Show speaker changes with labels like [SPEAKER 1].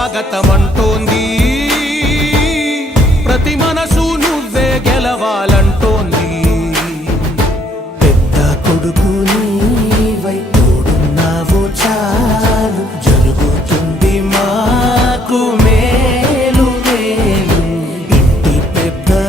[SPEAKER 1] స్వాగతమంటోంది. ప్రతి మనసు నువ్వే
[SPEAKER 2] గెలవాలి.